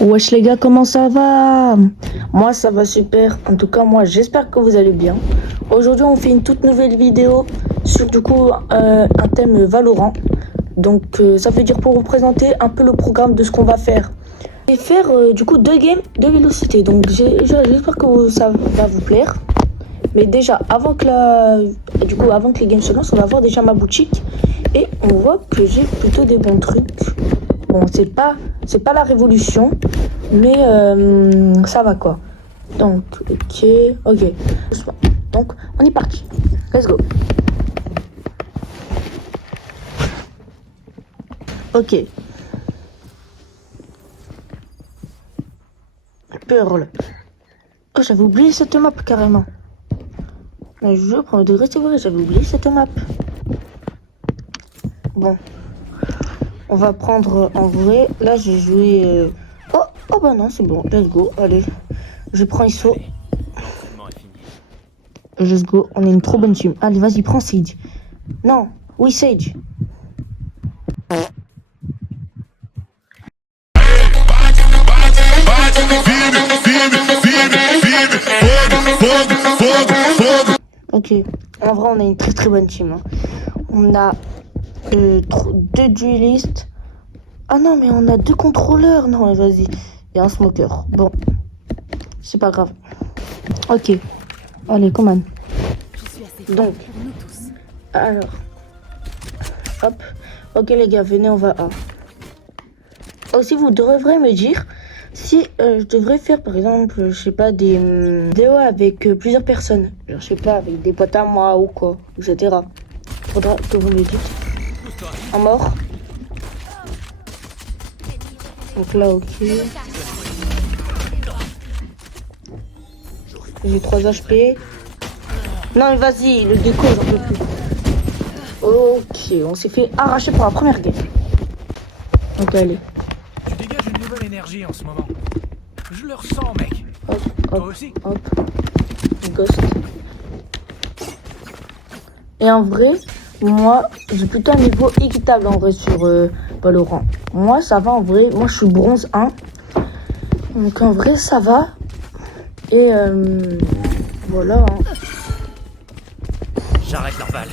Wesh les gars, comment ça va? Moi ça va super, en tout cas moi j'espère que vous allez bien. Aujourd'hui on fait une toute nouvelle vidéo sur du coup un thème Valorant. Donc ça veut dire pour vous présenter un peu le programme de ce qu'on va faire. Et faire du coup 2 games de vélocité, donc j'espère que ça va vous plaire. Mais déjà avant que avant que les games se lancent, on va voir déjà ma boutique. Et on voit que j'ai plutôt des bons trucs. Bon, c'est pas la révolution, mais ça va quoi. Donc, ok. Donc, on est parti. Let's go. Ok. Pearl. Oh, j'avais oublié cette map carrément. Mais je prends le degré, c'est vrai, j'avais oublié cette map. Bon. On va prendre en vrai. Là, j'ai joué. Oh bah non, c'est bon. Let's go. Allez. Je prends ISO. Let's go. On est une trop bonne team. Allez, vas-y, prends Sage. Non. Oui, Sage. Ok. En vrai, on a une très très bonne team. Hein. On a 2 duelistes. Ah non, mais on a 2 contrôleurs. Non, vas-y. Il y a un smoker. Bon. C'est pas grave. Ok. Allez, come on. Donc. Alors. Hop. Ok, les gars, venez, on va A. Aussi, vous devrez me dire si je devrais faire, par exemple, je sais pas, des vidéos avec plusieurs personnes. Genre, je sais pas, avec des potes à moi ou quoi, etc. Faudra que vous me le dites. En mort. Donc là, ok. J'ai 3 HP. Non, mais vas-y, le déco, j'en peux plus. Ok, on s'est fait arracher pour la première game. Donc, allez. Tu dégages une nouvelle énergie en ce moment. Je le ressens, mec. Hop, Toi hop, aussi. hop. Ghost. Et en vrai, moi, j'ai plutôt un niveau équitable en vrai sur Valorant. Moi, ça va en vrai. Moi, je suis bronze 1. Donc en vrai, ça va. Et voilà. Hein. J'arrête leur balle.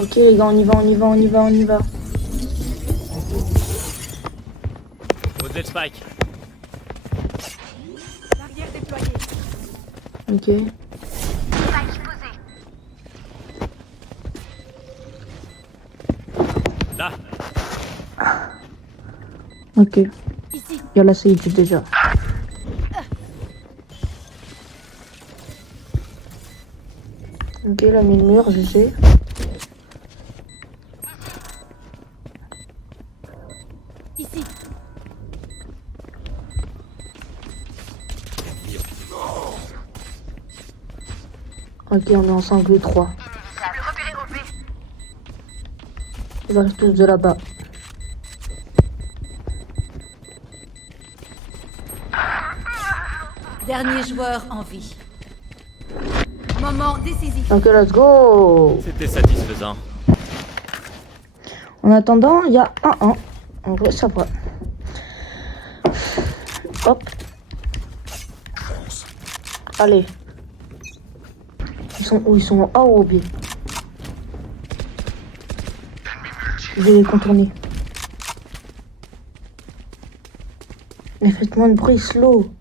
Ok les gars, on y va, on y va, on y va, on y va. Au-delà de Spike. Barrière déployée. Ok. Là. Ok. Ici. Il y a la Sage déjà. Ok, la mis le mur, GG. Ici. Ok, on est en sangle 3. Ils arrivent tous de là-bas. Dernier joueur en vie. Moment décisif. Ok, let's go. C'était satisfaisant. En attendant, il y a 1-1. En vrai, ça va. Hop. Allez. Ils sont où? Ils sont en A ou au B? Je vais les contourner. Mais faites-moi une bruit slow.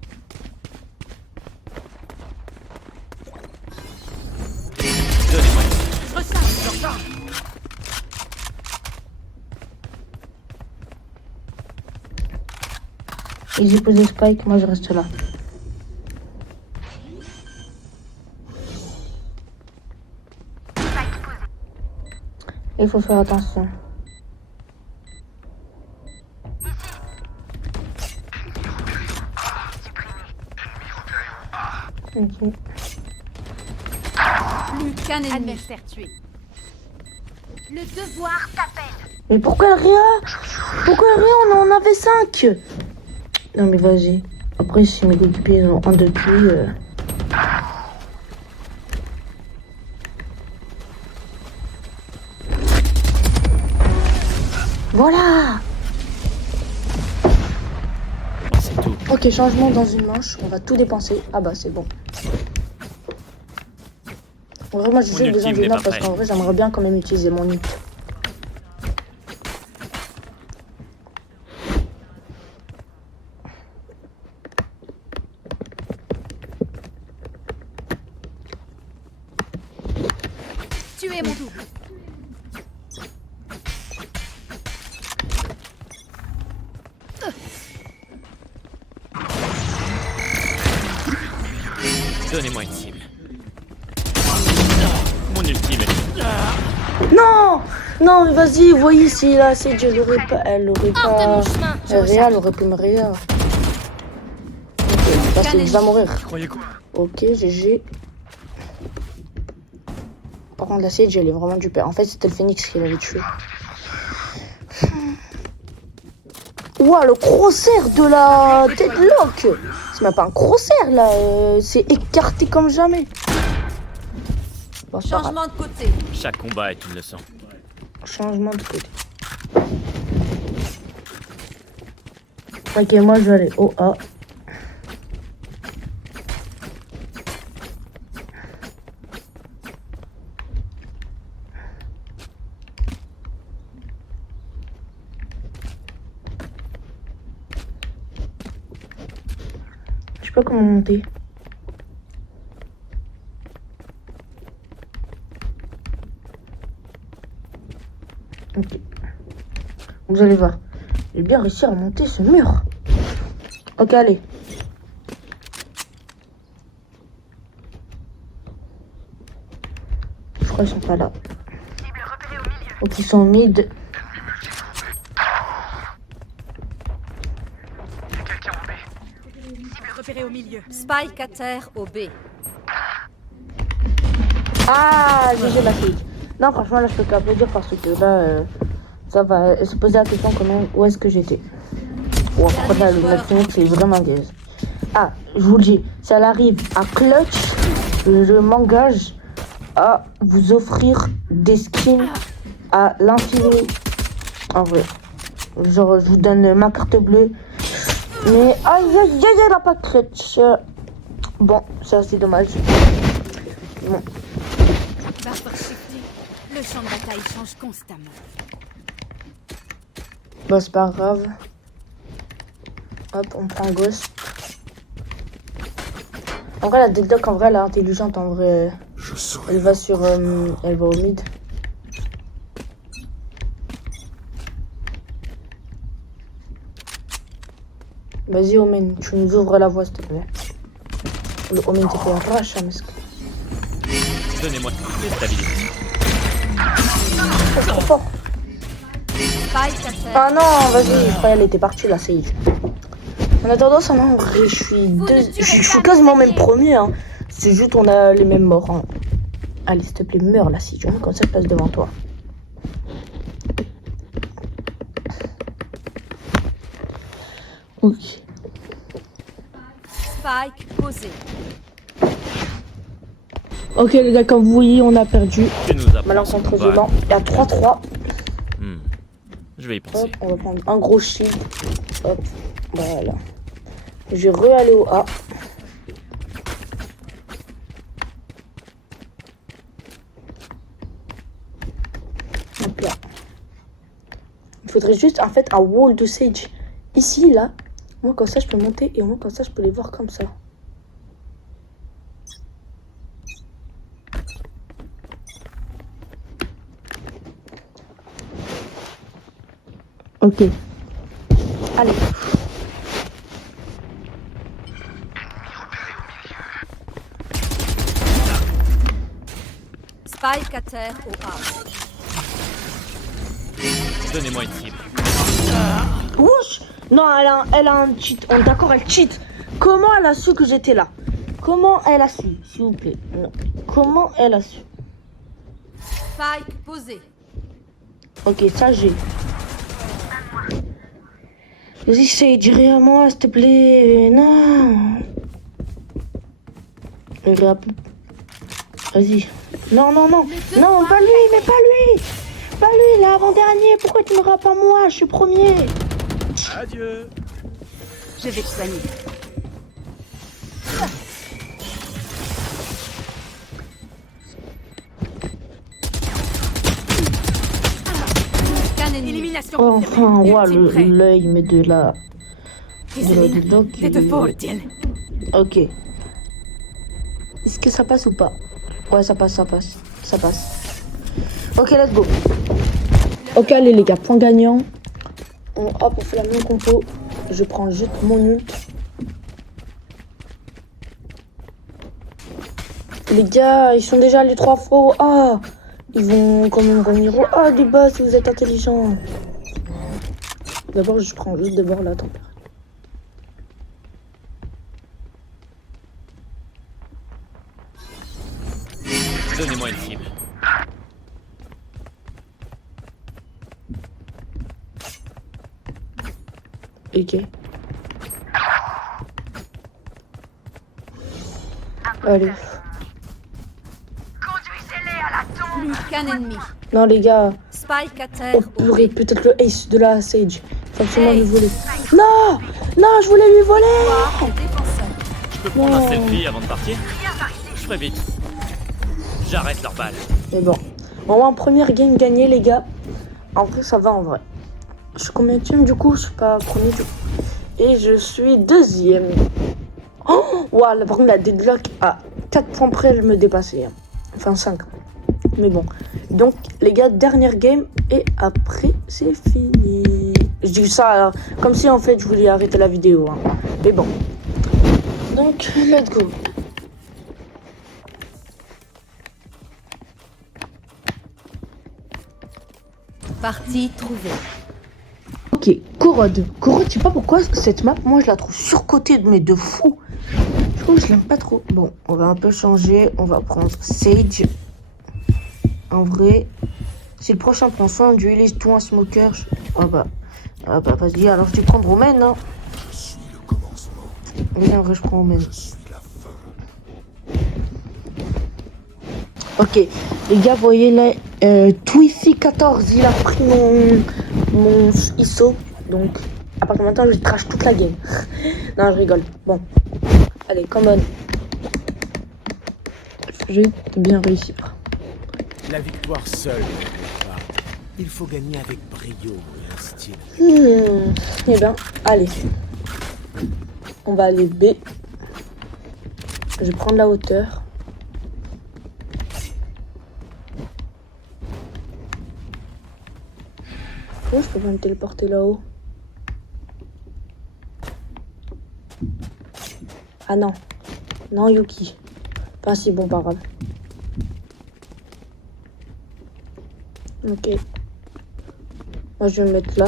Donnez-moi. Je ressens. Ils ont posé Spike, moi je reste là. Il faut faire attention. Ok. Plus qu'un ennemi. Adversaire tué. Le devoir t'appelle. Mais pourquoi rien? Pourquoi rien? On en avait 5. Non mais vas-y. Après si mes coéquipiers ils ont un depuis. Voilà. C'est tout. Ok, Ok, changement dans une manche. On va tout dépenser. Ah bah c'est bon. En vrai, moi j'ai besoin d'une nappe parce qu'en vrai j'aimerais bien quand même utiliser mon ult. Tuez mon double. Donnez-moi une cible. Mon ultime est... Non! Non, mais vas-y, vous voyez si la Sage, elle aurait pas... Elle aurait Hors de pas... mon chemin. Réal aurait pu me réa. Ok, là, il va mourir. Croyez quoi? Ok, GG. Par contre, la Sage, elle est vraiment du père. En fait, c'était le Phoenix qui l'avait tué. Ouah, le crosshair de la Deadlock! C'est même pas un crosshair, là. C'est écarté comme jamais. Bon, ça va. Changement de côté. Chaque combat est une leçon. Changement de côté. Ok, moi, je vais aller au A. Je sais pas comment monter. Ok. Vous allez voir. J'ai bien réussi à monter ce mur. Ok, allez. Je crois qu'ils sont pas là. Ok, ils sont au mid. Repéré au milieu. Spike à terre au B. Ah, j'ai la fille. Non, franchement, là, je peux qu'applaudir parce que là, ça va se poser la question comment, où est-ce que j'étais. Ou après, là, le Phoenix, c'est vraiment gaze. Ah, je vous le dis, si elle arrive à clutch, je m'engage à vous offrir des skins à l'infini. En vrai. Genre, je vous donne ma carte bleue. Mais aïe, aïe, aïe, elle a pas de clutch. Bon, ça, c'est dommage. Bon. Barbare shifty. Le champ de bataille change constamment. Bon, c'est pas grave. Hop, on prend Ghost. En vrai, la Deadlock, en vrai, elle est intelligente. En vrai, elle va sur... elle va au mid. Vas-y, Omen, tu nous ouvres la voie, s'il te plaît. Le Omen t'es fait arrache, hein, Donnez-moi une stabilité. c'est trop fort. Spike à terre. Ah non, vas-y, je croyais qu'elle était partie, la Sage. En attendant, ça, non, en vrai, je suis quasiment même premier, hein. C'est juste on a les mêmes morts, hein. Allez, s'il te plaît, meurs, la Sage, hein, comme ça, je passe devant toi. Ok. Spike posé. Ok, les gars, comme vous voyez, on a perdu. Tu nous apprends Malencontre ce combat. violent. Il y a 3-3. Je vais y Hop, penser. on va prendre un gros shield. Hop, voilà. Je vais re-aller au A. Donc là. Il faudrait juste, en fait, un wall de Sage. Ici, là. Moi, comme ça, je peux monter. Et moi, comme ça, je peux les voir comme ça. Ok. Allez. Spike à terre au A. Donnez-moi une cible. Wesh. Non, elle a un cheat. On est d'accord, elle cheat. Comment elle a su que j'étais là? Comment elle a su, s'il vous plaît? Non. Comment elle a su? Spike posé. Ok, ça j'ai. Vas-y, Sage, à moi, s'il te plaît. Non. Vas-y. Non, non, non. Non, pas lui, mais pas lui. Pas lui, l'avant-dernier. Pourquoi tu me rappes pas moi? Je suis premier. Adieu. Je vais te soigner. Mission Oh, confirmée. enfin, ouais, Ultime prêt. l'œil, mais de la... Céline, dedans t'es de Faultiel. Ok. Est-ce que ça passe ou pas? Ouais, ça passe, ça passe. Ça passe. Ok, let's go. Ok, allez les gars, point gagnant. Hop, on fait la même compo. Je prends juste mon ult. Les gars, ils sont déjà allés 3 fois. Ah, ils vont quand même revenir. Ah, des bas, si vous êtes intelligents. D'abord, je prends juste d'abord la température. Donnez-moi une cible. Ok. Allez. Plus qu'un ennemi. Non, les gars. Spike à terre. Oh purée, peut-être le ace de la Sage. Faut absolument Hey. lui voler. Non! Non, je voulais lui voler! Défenseur. Je peux prendre Non. un selfie avant de partir? Je ferai vite. J'arrête leur balle. Mais bon. On va en première game gagnée, les gars. En vrai, ça va en vrai. Je suis combien de du coup? Je suis pas premier du coup. Et je suis deuxième. Oh! Waouh, là, par contre, la deadlock à 4 points près, elle me dépassait. Hein. Enfin, 5. Mais bon. Donc, les gars, dernière game. Et après, c'est fini. Je dis ça comme si, en fait, je voulais arrêter la vidéo. Hein. Mais bon. Donc, let's go. Partie trouvée. Ok, Korod. Korod, je sais pas pourquoi cette map, moi, je la trouve surcotée, mais de fou. Je trouve que je l'aime pas trop. Bon, on va un peu changer. On va prendre Sage. En vrai, si le prochain prend soin, duelise tout un smoker. Ah bah vas-y, alors je vais prendre Romaine, hein. Oui, en vrai, je prends Romaine. Ok, les gars, vous voyez là, Twiffy 14, il a pris mon ISO. Donc, à partir de maintenant, je trash toute la game. Non, je rigole. Bon, allez, come on. Je vais bien réussir. La victoire seule ne vaut pas. Il faut gagner avec brio et un style. Eh bien, allez. On va aller B. Je vais prendre la hauteur. Pourquoi je peux pas me téléporter là-haut? Ah non. Non, Yuki. Enfin si, bon, pas grave. Ok. Moi, je vais me mettre là.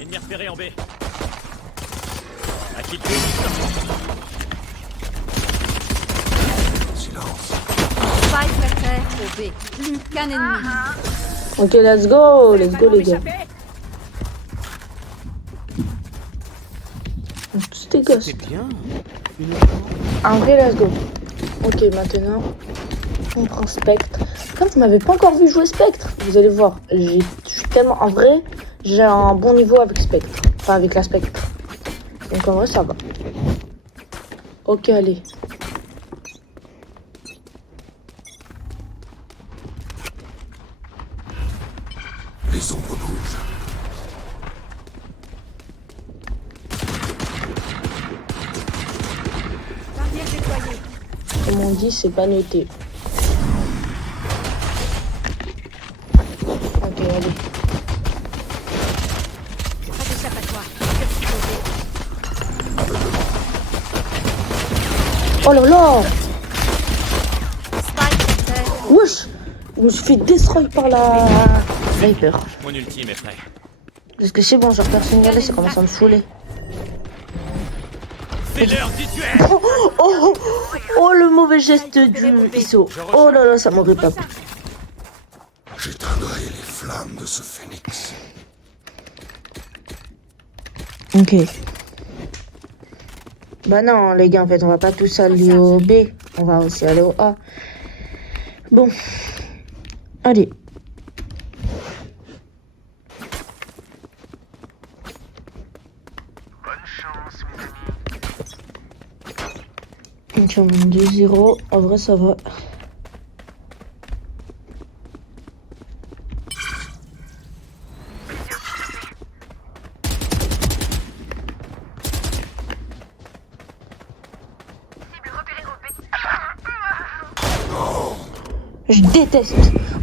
Ennemi repéré en B. À qui le Spike à terre au B. Plus qu'un ennemi. Ok, let's go les gars. Tous tes gosses. C'est bien. En vrai, let's go. Ok, maintenant, on prend Spectre. Comme vous m'avez pas encore vu jouer Spectre, vous allez voir, je suis tellement... En vrai, j'ai un bon niveau avec Spectre. Enfin, avec la Spectre. Donc en vrai, ça va. Ok, allez. Les ombres bougent. Barrière déployée. Comme on dit, c'est pas noté. Ok, allez. Pas d'échappatoire. Oh là là! Spike à terre. Wesh! Je me suis fait destroy par la sniper. Mon ultime est prêt. Parce que c'est bon, genre personne n'y allait, ça commence à me saouler. C'est l'heure du duel. Oh, le mauvais geste du ISO. Oh là là, ça m'aurait pas plu. J'éteindrai les flammes de ce phénix. Ok. Bah non, les gars, en fait, on va pas tous aller au B. On va aussi aller au A. Bon. Allez. Ok, on mène 2-0. En vrai, ça va. Je déteste.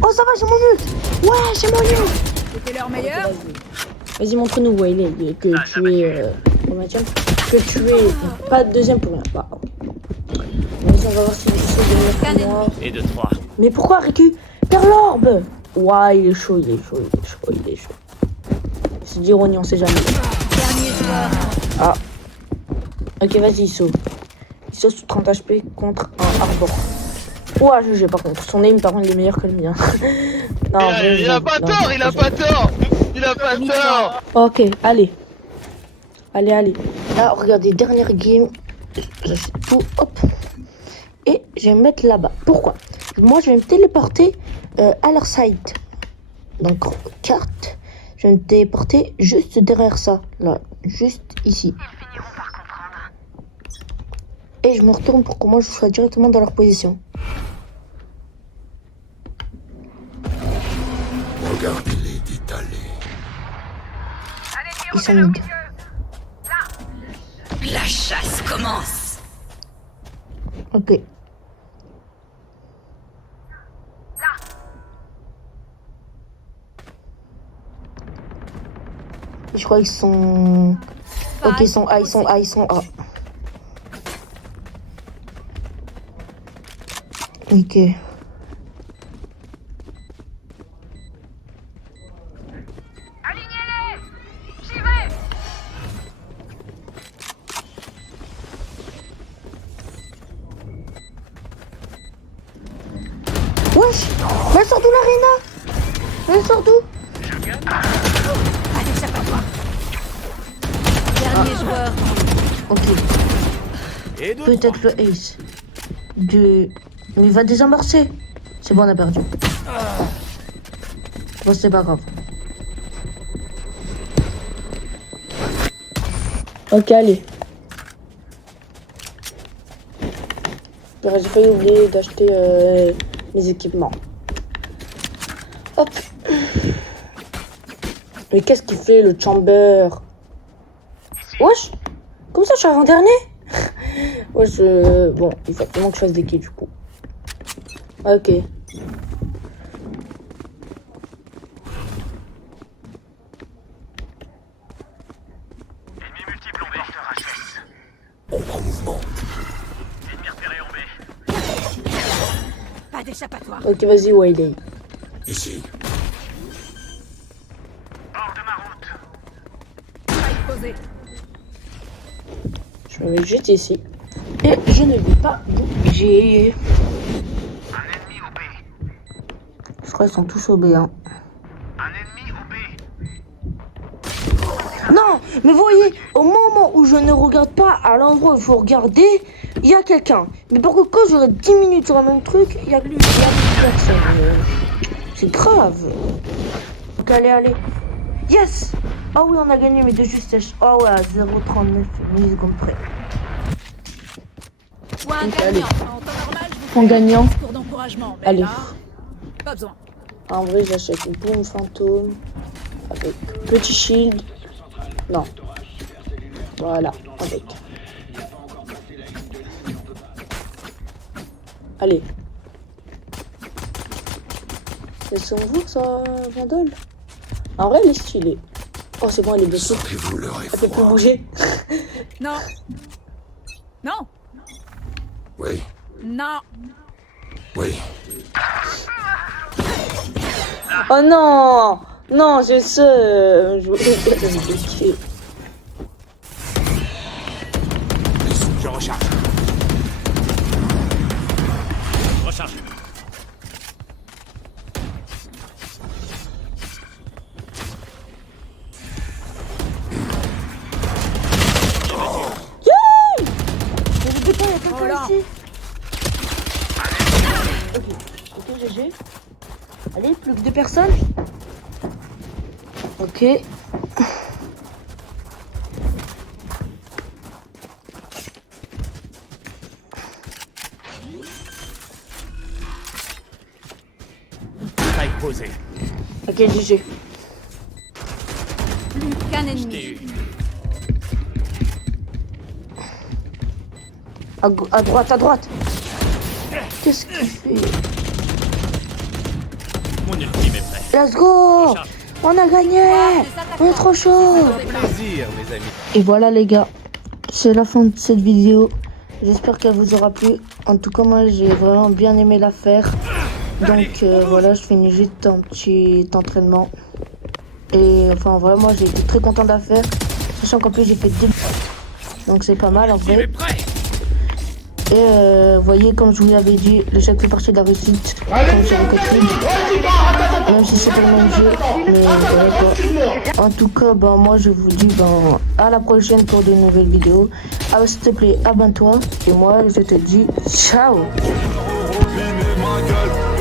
Oh, ça va, j'ai mon ult. Ouais, j'ai mon ult. C'était leur meilleur. Vas-y, montre-nous où il est. Que tu es... que tu es... Pas de deuxième pour rien. Bah. Vas-y, on va voir si tu sais de mieux que moi. Et de 3. Mais pourquoi récupère l'orbe? Ouais, il est chaud, il est chaud, il est chaud, il est chaud. C'est d'ironie, on sait jamais. Dernier joueur. Ah. Ok, vas-y, Isso. Isso sous 30 HP contre un Arbor. Ouah, GG par contre. Son aim, par contre, il est meilleur que le mien. Non, Il a pas tort, il a pas tort. Il a pas tort. Ok, allez. Allez. Là, regardez, dernière game. J'achète tout, hop. Et je vais me mettre là-bas. Pourquoi? Moi, je vais me téléporter à leur site. Donc, carte. Je vais me téléporter juste derrière ça. Là, juste ici. Et je me retourne pour que moi, je sois directement dans leur position. Regardez-les d'étaler. Ils sont mid. La chasse commence. Ok. Je crois qu'ils sont... Ok, ils sont A, ils sont A, ils sont A. Ok. Wesh, mais elle sort d'où l'Arena? Elle sort d'où? Allez, échappatoire. Dernier joueur. Ok, Et de peut-être le ace. Mais il va désamorcer. C'est bon, on a perdu. Bon, c'est pas grave. Ok, allez. J'ai failli oublier d'acheter mes équipements. Hop. Mais qu'est-ce qu'il fait le Chamber? Wesh. Comme ça, je suis avant-dernier. Wesh, bon, il faut absolument que je fasse des kills du coup. Ok. En mouvement. Pas d'échappatoire. Ok, vas-y, Wiley. Ici. Fight posé. Je me mets juste ici. Et je ne vais pas bouger. Je crois qu'ils sont tous au B. Hein. Non, mais voyez, au moment où je ne regarde pas à l'endroit où il faut regarder, il y a quelqu'un. Mais par contre, quand j'aurai 10 minutes sur le même truc, il y a lui, il y a personne. C'est grave. Donc allez. Yes. Ah oui, on a gagné, mais de justesse. Ah ouais, à 0,39 millisecondes près. Ou un Donc, allez. gagnant. En temps normal, je vous En fais gagnant. un discours d'encouragement. Mais Allez. là, pas besoin. En vrai, j'achète une boom fantôme avec petit shield. Non. Voilà, avec. Allez. C'est vous ça, Vandal? En vrai, elle est stylée. Oh, c'est bon, elle est blessée. Sentez-vous leur Elle peut plus effroi. bouger. Non. Non. Oui, Non. oui. Oh non! Non, je sais. Je voulais pas te bloquer. Je recharge. Recharge. plus que 2 personnes. Ok. Taille posée. Ok, GG. Plus qu'un Je ennemi. t'ai eu. À droite, à droite. Qu'est-ce qu'il fait? Mon ultime est prêt. Let's go! Charge. On a gagné! On est trop chaud! Plaisir, mes amis. Et voilà les gars, c'est la fin de cette vidéo. J'espère qu'elle vous aura plu. En tout cas, moi j'ai vraiment bien aimé la faire. Donc voilà, je finis juste un petit entraînement. Et enfin voilà, moi j'ai été très content de la faire. Sachant qu'en plus j'ai fait 2. Donc c'est pas mal en Ultime est vrai. prêt. Et vous voyez, comme je vous l'avais dit, l'échec fait partie de la réussite. Comme sur Rocket League. Même si c'est pas le même jeu. Mais voilà quoi. En tout cas, ben, moi je vous dis à la prochaine pour de nouvelles vidéos. Ah, s'il te plaît, abonne-toi. Et moi je te dis ciao. Robin et ma gueule.